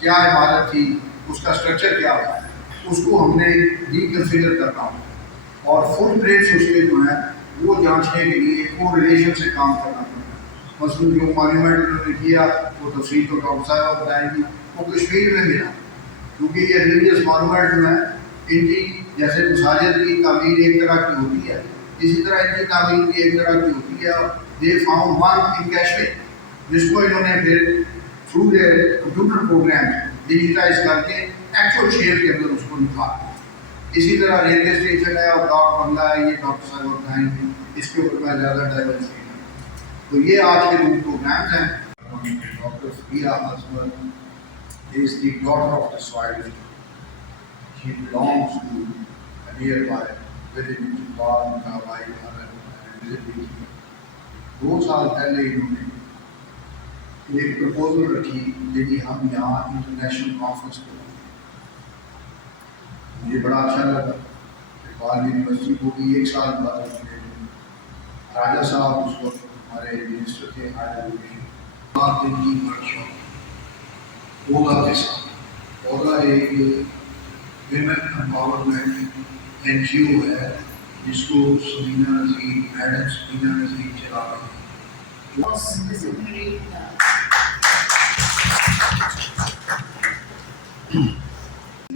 क्या इमारत थी, उसका स्ट्रक्चर क्या है, उसको हमने रिकन्फिगर करना हो और फुल प्लेट्स उसके जो हैं वो जांचने के लिए को रिलेशन से काम करना पड़ता है। मसलन जो मॉन्यूमेंट उन्होंने किया वो तफसील तो डॉक्टर साहब बताएंगी, वो कश्मीर में मिला क्योंकि ये रिलीजियस मॉन्यूमेंट जो है इनकी जैसे मसाजिद की तामीर एक तरह की होती है, इसी तरह इनकी तामीर भी एक तरह की होती है। They found one in Kashmir जिसको इन्होंने फिर through the computer program digitise करके एक्चुअल शेप के अंदर उसको निकाला। इसी तरह रेलवे स्टेशन है और डॉक बंगला है, ये डॉक्टर साहब बताएंगे, इसके ऊपर मैं ज़्यादा डाइवर्स नहीं हूँ। तो ये आज के दो प्रोग्राम्स हैं। Doctor Fariya Ajmal is the daughter of the soil, she belongs to nearby village Bal Kabai visit. 2 साल पहले इन्होंने एक प्रपोजल रखी कि हम यहाँ इंटरनेशनल कॉन्फ्रेंस को, मुझे बड़ा अच्छा लगा। इकबाल यूनिवर्सिटी को भी 1 साल बाद राजा साहब उस वक्त हमारे मिनिस्टर थे हायर एजुकेशन, 7 दिन की वर्कशॉप पौधा के साथ। पौधा एक विमेन एम्पावरमेंट NGO है जिसको समीना नज़ीर, मैडम समीना नज़ीर चला रही है।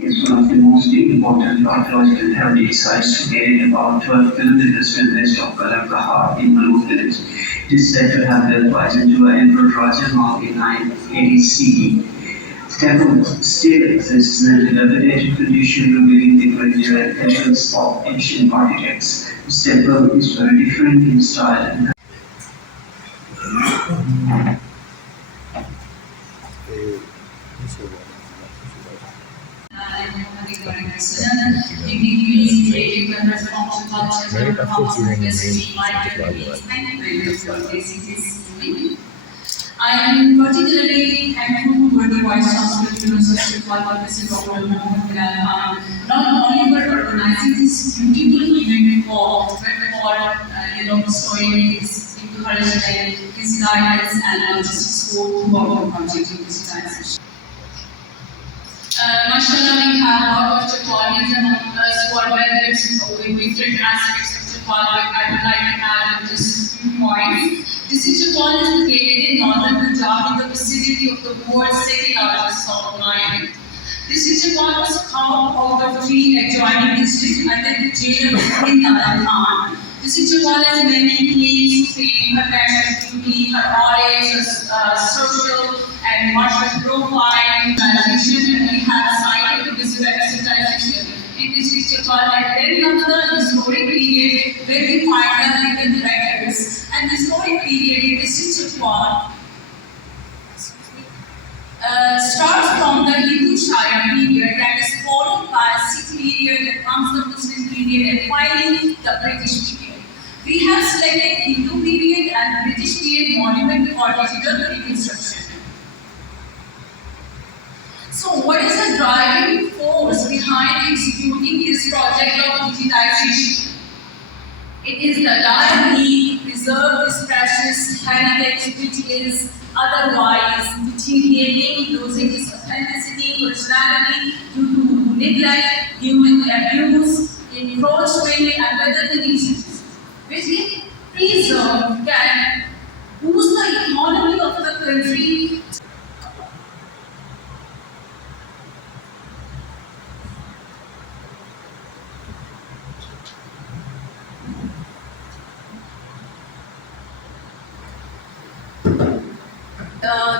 Is one of the most important archaeological heritage sites located about 12 kilometers to the west of Kalakahar in Malur village. It is said to have been poisoned to Emperor Rajammal in 980 CE. The temple still exists in a dilapidated condition, revealing the grandeur and patterns of ancient architects. This temple is very different in style and I am particularly thankful for the Vice Chancellor of the University of Mr. Dr. Mohammed Bilal Khan, not only for organizing this beautiful event for bestowing his encouragement, his guidance and logistics support throughout the project digitization. Mashallah, we have a lot of Chapalians among us who are well-versed with different aspects of Chapal. I would like to add just a few points. This Chapal is located in northern Punjab in the vicinity of the world's second largest salt mine. This Chapal was carved out of 3 adjoining districts under the jail of Nara Khan. This Chapal has many claims to fame, her passion beauty, her knowledge, social and martial profile, tradition, and we have cited to this civilization. In this Chapal at very of the historic period where we find the written records. And the historic period in this Chapal starts from the Hindu Shaya period that is followed by Sikh period, that comes the Muslim period, and finally the British period. We have selected Hindu period and British period monument for digital reconstruction. So what is the driving force behind executing this project of digitization? It is the dire need to preserve this precious heritage which is otherwise deteriorating, losing its authenticity, originality due to neglect, human abuse, encroachment and weather conditions, which if preserved can boost the economy of the country.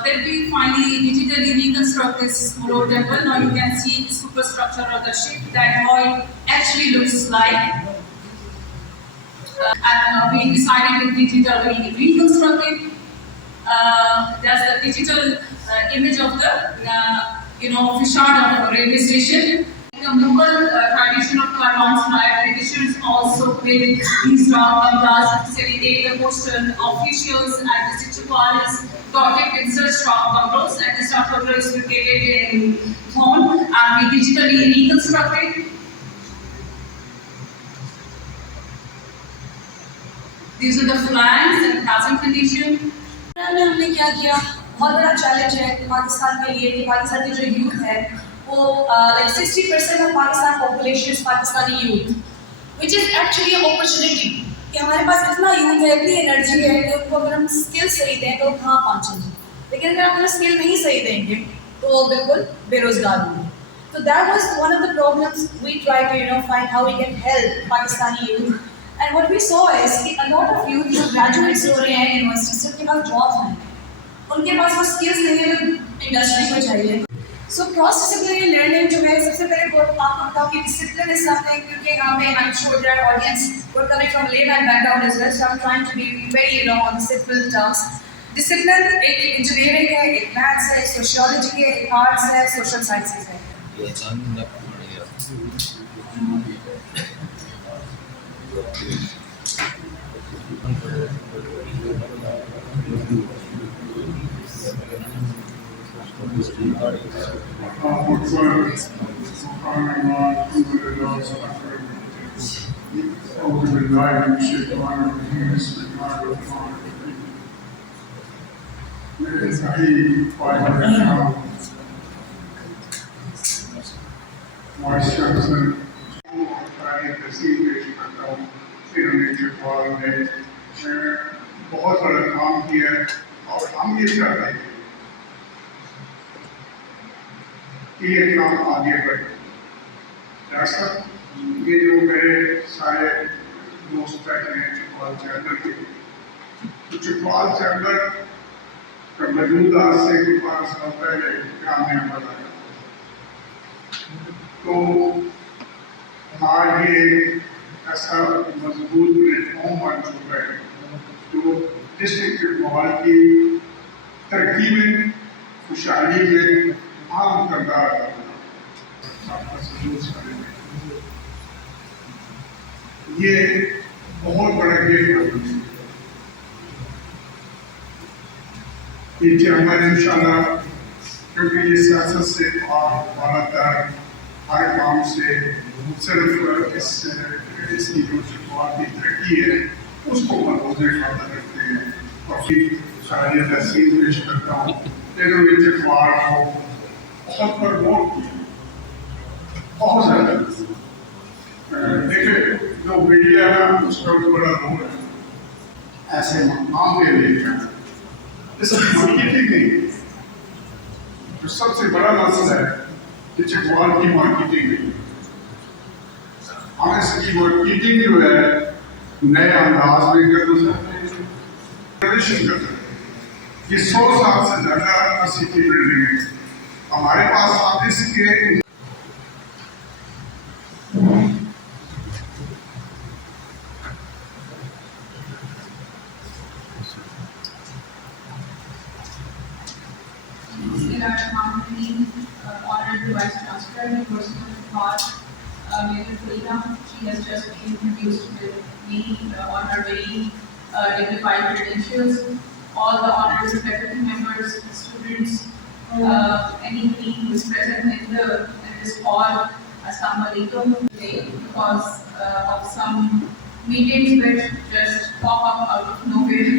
Then we finally digitally reconstruct this Molo temple. Now you can see the superstructure of the ship, that how it actually looks like. And we decided to digitally reconstruct it. That's the digital image of the facade of the railway station. The Mughal tradition of caravans by Britishers also built these rock bungalows to facilitate the coastal officials and the Chapal dotted with such rock bungalows, and this rock bungalow is located in Thon and we digitally reconstructed. These are the flanks and housing condition. हमने क्या किया بہت بڑا challenge ہے پاکستان کے لیے کہ پاکستان کی جو یوتھ ہے وہ like 60% of Pakistan population is Pakistani youth which is actually opportunity کہ ہمارے پاس اتنا یوتھ ہے اتنی انرجی ہے کہ ان کو اگر ہم اسکل صحیح دیں تو کہاں پہنچیں گے، لیکن اگر ہم انہیں اسکل نہیں صحیح دیں گے تو بالکل بے روزگار ہوں گے. So that was one of the problems we tried to find how we can help Pakistani youth. And what we saw is a lot of youth جو graduates ہو رہے ہیں یونیورسٹی سے ان کے پاس جابس نہیں ہیں، ان کے پاس وہ اسکلس نہیں ہیں جو انڈسٹری کو چاہیے. سو کراس ڈسپلنری لرننگ جو ہے سب سے پہلے آپ کو بتاؤں کہ ڈسپلن از سم تھنگ کیونکہ یہاں پہ I'm sure there are audience who are coming from layman background as well, so I'm trying to be very on the simple terms. Discipline ایک انجینئرنگ ہے، ایک میتھس ہے، ایک سوشیولوجی ہے، ایک آرٹس ہے، سوشل سائنسز ہے. وائس چانسلر تحصیل پیش کرتا ہوں. میں بہت بڑا کام کیا ہے اور ہم یہ چاہتے ہیں کہ یہ کام آگے بڑھے. یہ جو میرے سارے دوست بیٹھے ہیں چکوال چیمبر کے، تو چکوال چیمبر کا موجود آج سے کچھ 5 سال پہلے کام میں بنا. تو آج یہ ایسا مضبوط پلیٹ فارم بن چکا ہے جو ڈسٹرکٹ چکوال کی ترقی میں، خوشحالی میں اہم کردار ادا کرتا ہے. یہ بہت بڑا گیٹ ہے. یہ چیمبر انشاءاللہ کیونکہ یہ سیاست سے بالا تر ہر کام سے صرف اس کی جو چکوال کی ترقی ہے اس کو ملحوظ خاطر رکھتے ہیں. اور پھر ساری تحصیل پیش کرتا ہوں لیکن یہ چکوال کو بہت پرموٹ کیا، بہت زیادہ. دیکھیں جو میڈیا ہے اس کا بھی بڑا رول ہے. ایسے مقام پہ لے جانا اس کی مارکیٹنگ نہیں، جو سب سے بڑا مسئلہ ہے کہ چکوال کی مارکیٹنگ نہیں. ہم اس کی مارکیٹنگ جو ہے نئے انداز میں کرنا چاہتے ہیں، ٹریڈیشن کرتے ہیں. یہ 100 سال سے زیادہ عرصے کی بلڈنگ ہے. ہمارے پاس آپ اس کے Honored Vice Chancellor, University of Nepal, Major Farida. She has just been introduced with me on her very dignified credentials. All the honored faculty members, students, anybody who is present in this hall, Assalamu alaikum today because of some meetings which just pop up out of nowhere.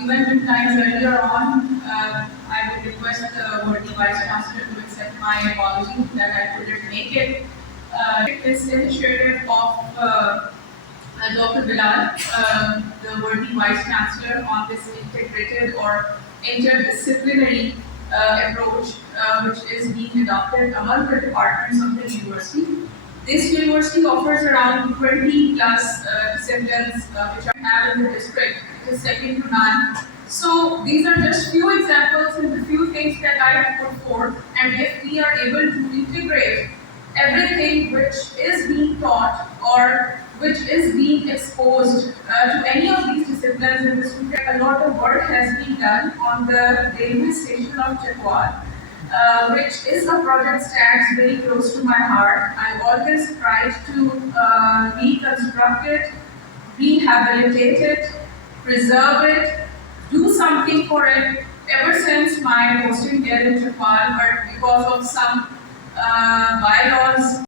Even 2 times earlier on, I would request the worthy Vice Chancellor to accept my apology that I couldn't make it. This initiative of Dr. Bilal, the worthy Vice Chancellor, on this integrated or interdisciplinary approach which is being adopted among the departments of the university. This university offers around 20 plus disciplines which I have in the district. It is second to none. So these are just few examples and the few things that I have put forth. And if we are able to integrate everything which is being taught or which is being exposed to any of these disciplines in the student, a lot of work has been done on the railway station of Chakwan. Which is a project stands very close to my heart. I always tried to reconstruct it, rehabilitate it, preserve it, do something for it ever since my posting there in Chakwan, but because of some bylaws